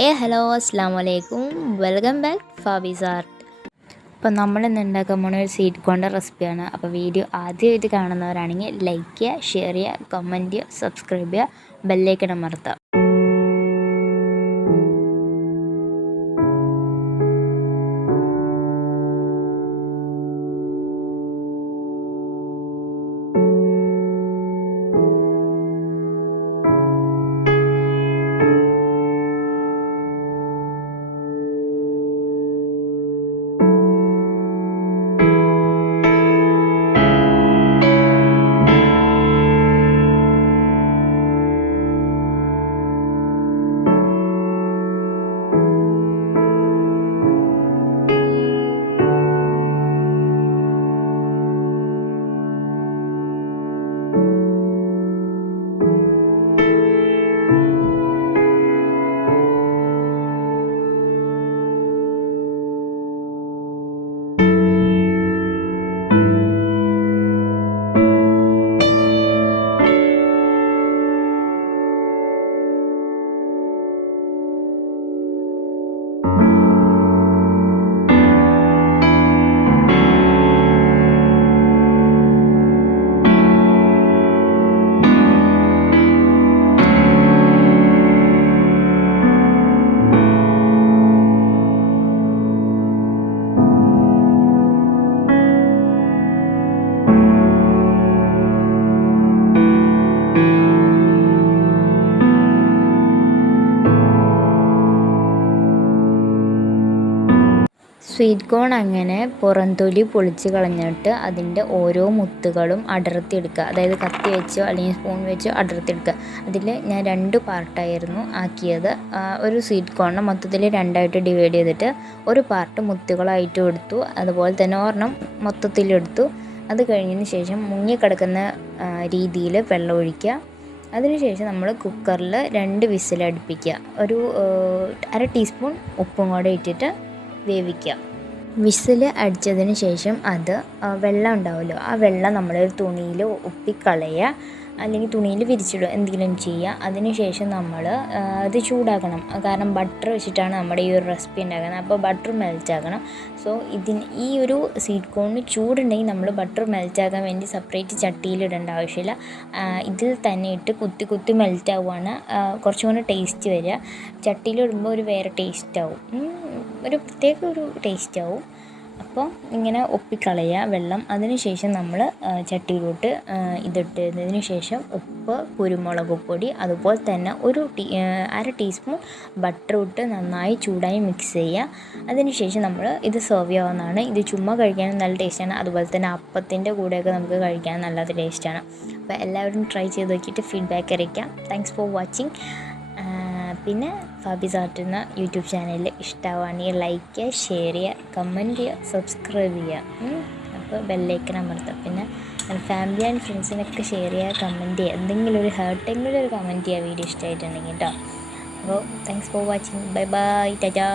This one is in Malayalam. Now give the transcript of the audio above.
ഹലോ അസ്സാമലൈക്കും, വെൽക്കം ബാക്ക് ഫാബീസ് ആർട്ട്. അപ്പോൾ നമ്മളിന്ന് ഉണ്ടാക്കാൻ പോകുന്ന ഒരു സ്വീറ്റ് കോണിൻ്റെ റെസിപ്പിയാണ്. അപ്പോൾ വീഡിയോ ആദ്യമായിട്ട് കാണുന്നവരാണെങ്കിൽ ലൈക്ക് ചെയ്യുക, ഷെയർ ചെയ്യുക, കമൻറ്റ് ചെയ്യുക, സബ്സ്ക്രൈബ് ചെയ്യുക, ബെല്ലൈക്കൺ അമർത്തുക. സ്വീറ്റ് കോൺ അങ്ങനെ പുറംതൊലി പൊളിച്ച് കളഞ്ഞിട്ട് അതിൻ്റെ ഓരോ മുത്തുകളും അടർത്തിയെടുക്കുക. അതായത് കത്തി വെച്ചോ അല്ലെങ്കിൽ സ്പൂൺ വെച്ചോ അടർത്തിയെടുക്കുക. അതിൽ ഞാൻ 2 പാർട്ടായിരുന്നു ആക്കിയത്. ഒരു സ്വീറ്റ് കോണിനെ മൊത്തത്തിൽ 2ആയിട്ട് ഡിവൈഡ് ചെയ്തിട്ട് ഒരു പാർട്ട് മുത്തുകളായിട്ട് എടുത്തു, അതുപോലെ തന്നെ ഒരെണ്ണം മൊത്തത്തിലെടുത്തു. അത് കഴിഞ്ഞതിന് ശേഷം മുങ്ങിക്കിടക്കുന്ന രീതിയിൽ വെള്ളം ഒഴിക്കുക. അതിനുശേഷം നമ്മൾ കുക്കറിൽ 2 വിസിൽ അടുപ്പിക്കുക. ഒരു 1/2 ടീസ്പൂൺ ഉപ്പും കൂടെ ഇട്ടിട്ട് വേവിക്കുക. വിസിൽ അടിച്ചതിന് ശേഷം അത് വെള്ളം ഉണ്ടാവുമല്ലോ, ആ വെള്ളം നമ്മളൊരു തുണിയിൽ ഒപ്പിക്കളയുക, അല്ലെങ്കിൽ തുണിയിൽ വിരിച്ചിടുക, എന്തെങ്കിലും ചെയ്യുക. അതിനുശേഷം നമ്മൾ അത് ചൂടാക്കണം. കാരണം ബട്ടർ വെച്ചിട്ടാണ് നമ്മുടെ ഈ ഒരു റെസിപ്പി ഉണ്ടാക്കുന്നത്. അപ്പോൾ ബട്ടർ മെൽറ്റ് ആക്കണം. സോ ഈ ഒരു സ്വീറ്റ് കോണിന് ചൂടുണ്ടെങ്കിൽ നമ്മൾ ബട്ടർ മെൽറ്റ് ആക്കാൻ വേണ്ടി സെപ്പറേറ്റ് ചട്ടിയിലിടേണ്ട ആവശ്യമില്ല. ഇതിൽ തന്നെ ഇട്ട് കുത്തി കുത്തി മെൽറ്റ് ആവുകയാണ് കുറച്ചും കൂടി ടേസ്റ്റ് വരിക. ചട്ടിയിലിടുമ്പോൾ ഒരു വേറെ ടേസ്റ്റ് ആവും, ഒരു പ്രത്യേക ഒരു ടേസ്റ്റ് ആവും. അപ്പോൾ ഇങ്ങനെ ഒപ്പിക്കളയുക വെള്ളം. അതിനുശേഷം നമ്മൾ ചട്ടിയിലോട്ട് ഇതിട്ടതിന് ശേഷം ഉപ്പ്, കുരുമുളക് പൊടി, അതുപോലെ തന്നെ 1/2 ടീസ്പൂൺ ബട്ടർ ഇട്ട് നന്നായി ചൂടായി മിക്സ് ചെയ്യുക. അതിനുശേഷം നമ്മൾ ഇത് സെർവ് ചെയ്യാവുന്നതാണ്. ഇത് ചുമ്മാ കഴിക്കാനും നല്ല ടേസ്റ്റാണ്, അതുപോലെ തന്നെ അപ്പത്തിൻ്റെ കൂടെയൊക്കെ നമുക്ക് കഴിക്കാൻ നല്ല ടേസ്റ്റാണ്. അപ്പോൾ എല്ലാവരും ട്രൈ ചെയ്ത് നോക്കിയിട്ട് ഫീഡ്ബാക്ക് അറിയിക്കാം. Thanks for watching. പിന്നെ ഫാബീസ് ആർട്ട് എന്ന യൂട്യൂബ് ചാനലിൽ ഇഷ്ടമാവുകയാണെങ്കിൽ ലൈക്ക് ചെയ്യുക, ഷെയർ ചെയ്യുക, കമൻറ്റ് ചെയ്യുക, സബ്സ്ക്രൈബ് ചെയ്യുക. അപ്പോൾ ബെല്ലൈക്കൺ അമർത്തുക. പിന്നെ ഫാമിലി ആൻഡ് ഫ്രണ്ട്സിനൊക്കെ ഷെയർ ചെയ്യുക, കമൻറ്റ് ചെയ്യുക. എന്തെങ്കിലും ഒരു ഹേർട്ടെങ്കിലും ഒരു കമൻറ്റ് ചെയ്യുക വീഡിയോ ഇഷ്ടമായിട്ടുണ്ടെങ്കിൽ കേട്ടോ. അപ്പോൾ thanks for watching. Bye bye, Tata.